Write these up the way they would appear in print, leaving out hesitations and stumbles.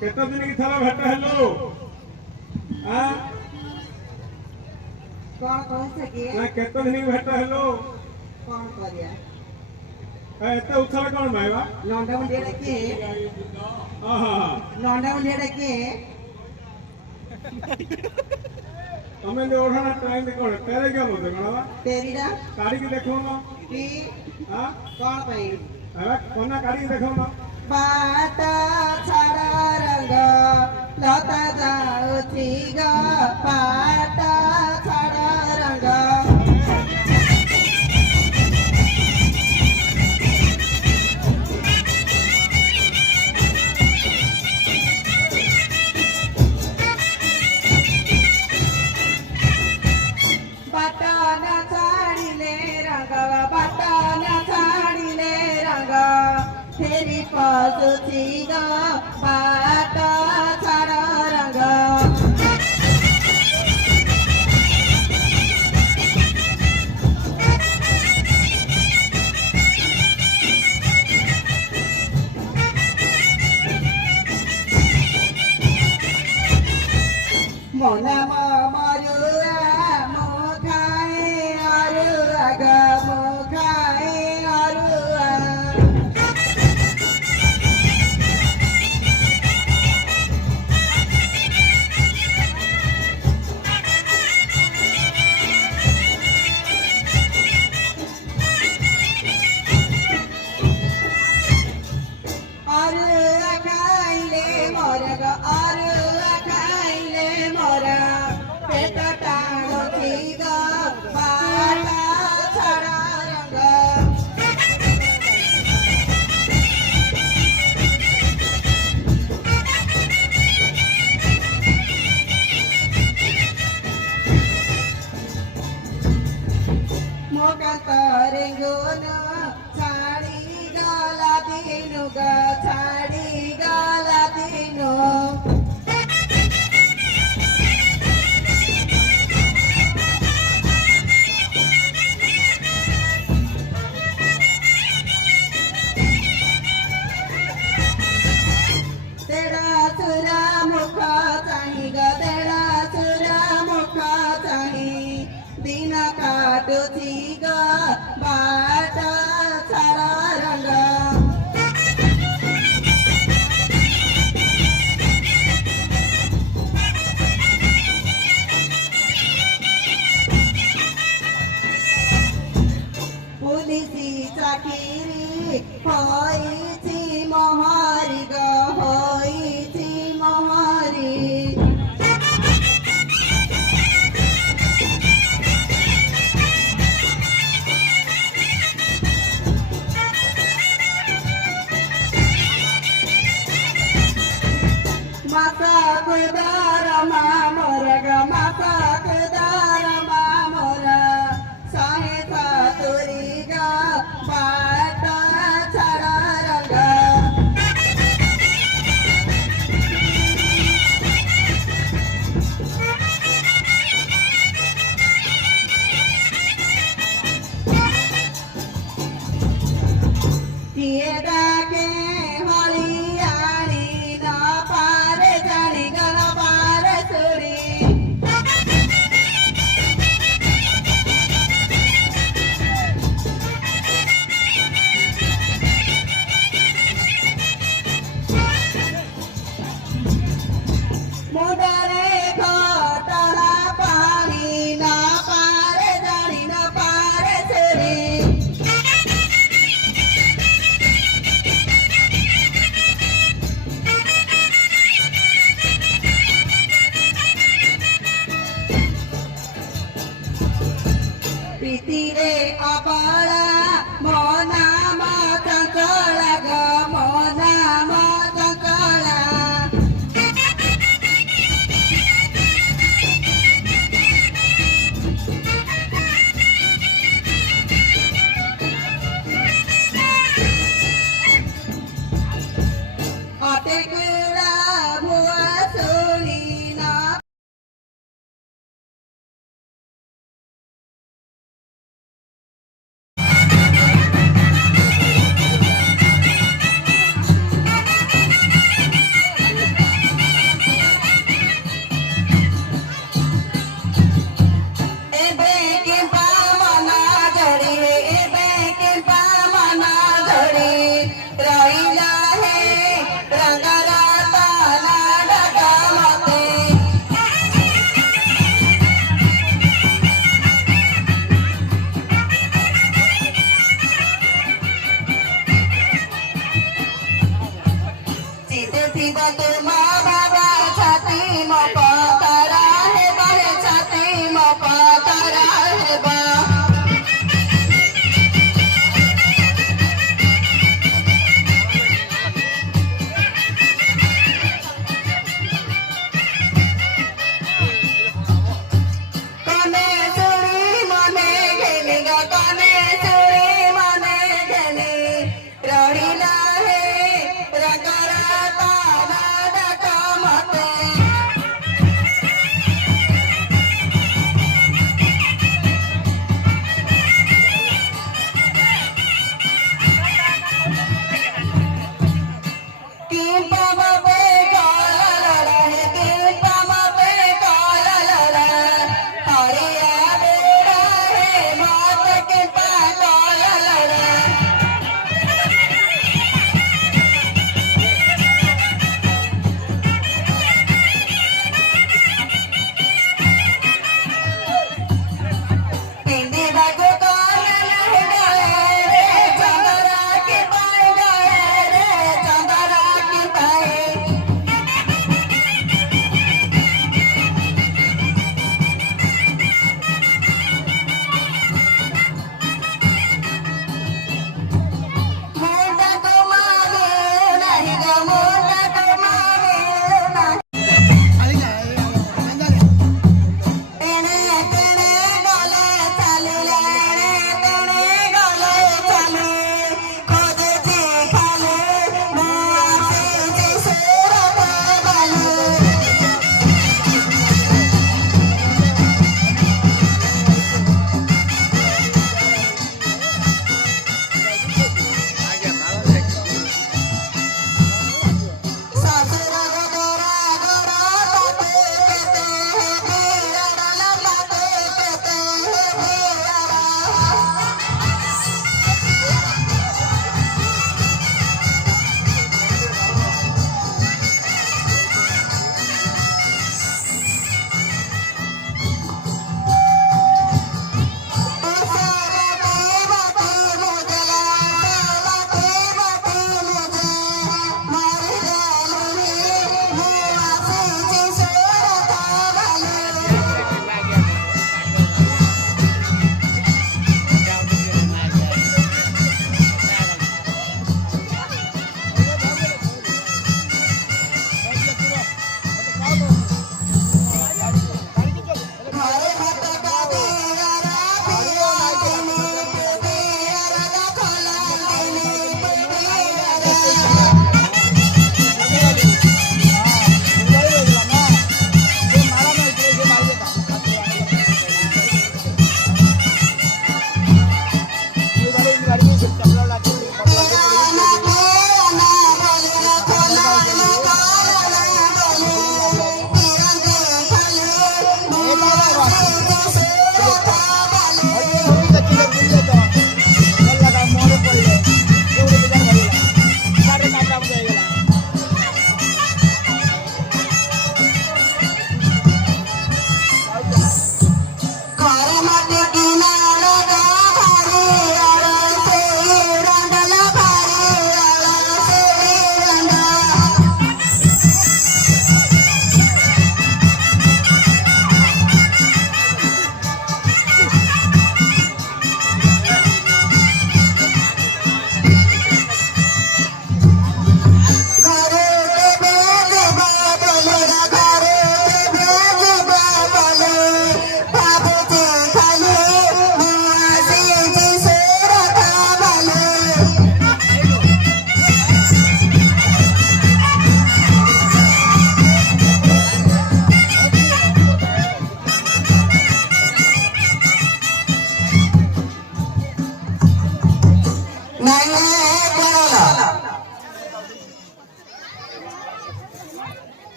केते दिन की थला भेट हेलो हां कौन कौन से के ना केते दिन की भेट हेलो कौन करिया एते उछल कोन भाईवा लौंडा में डेढ़ के हां हां लौंडा में डेढ़ के तमे जो ओढ़ना टाइम में कोन तेरे क्या बोलते गणवा तेरीडा काड़ी की देखो ना की हां कौन भाई अरे कोना काड़ी देखो ना पाता छाड़ा रंग लता जाउथी ग पाता छाड़ा रंग बटन छाड़िले रंग बटन छाड़िले रंग फेरि पसुथी ग बाटा छाड़ा रंग मोना मरुआ मुखाए अरुआ ग मुखाए अरुआ अरुआ खाइले मरग अरुआ खाइले मरा पेट टाढो थिग बाटा छाडा रंग मोका करेंगो न छाडी गला दिनु ग छाडी गला दिनु तेरा सुरा मुख चाहिँ ग तेरा सुरा मुख चाहिँ दिन काटुथी ग बाटा छाडा रंग पुलिसी चाकिरी होइछि महरी ग होइछि महरी मासाक दारमा मोरग मासाक दारमा मोर साहे सातुरी ग बाटा छाडा रंग किए डाके हरियाणी न पारे जानी गण पारे सुरी टेकला भुआ सोनीना एबे के पावना झड़ी एबे के पावना झड़ी रहिला हे रंगरा ताला डका मते सीधे सीधा तो माँ बाबा छाती में पकड़ा है बाहे छाती में पकड़ा है बा कने चूड़ी मने घेने गा कने चूड़ी मने घेने रहिला हे रंगरा ताला डका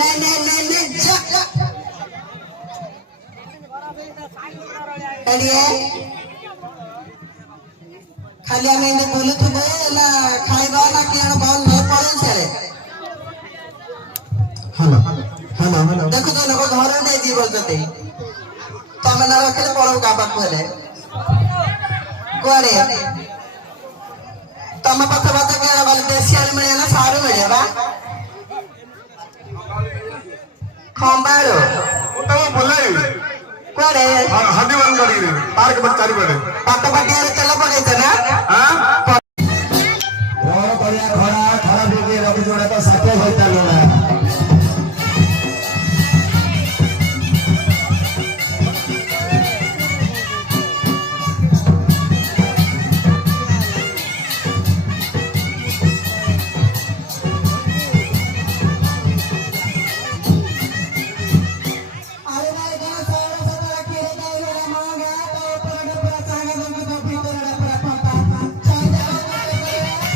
नहीं नहीं नहीं नहीं जा एडिए खाली आम एंदे बुलुथुबे ना खाइबा ना कियान बल न पड़े छे हेलो हेलो हेलो देखो तो लोग घर दे दी बोलते तमे ना रखले पड़ो का पाखरे कोरे तमे पथ बात के वाले देसियाल मिले ना सारू मिले बा खंबारो तो बोले कोरे हड्डी बंद करी पार्क में चारी पड़े पाट पाटिया रे चला पड़े ना हां और बढ़िया खड़ा खड़ा देके रवि जोड़े तो साथे होता लोड़ा अरे भाई गाना सारा सारा खेले का मेरा मांगा तो ऊपर पूरा चांगा दम को भीतर पूरा पता चांगा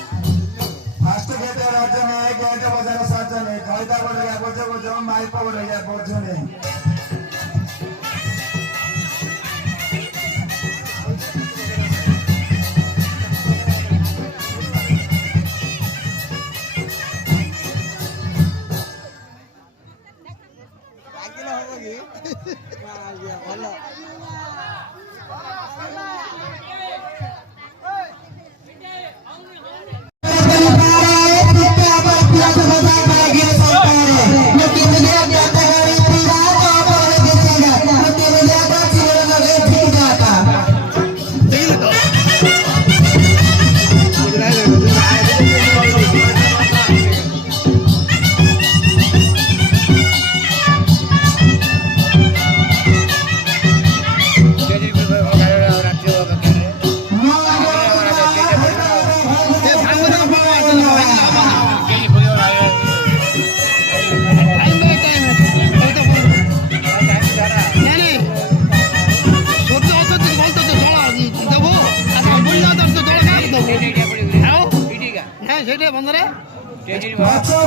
फास्ट गेट राज्य में गेट बजार साजन है कायदा बोल गया बोझो माई पावर है बोझो ने ସେଇଟା ବନ୍ଧରେ अच्छा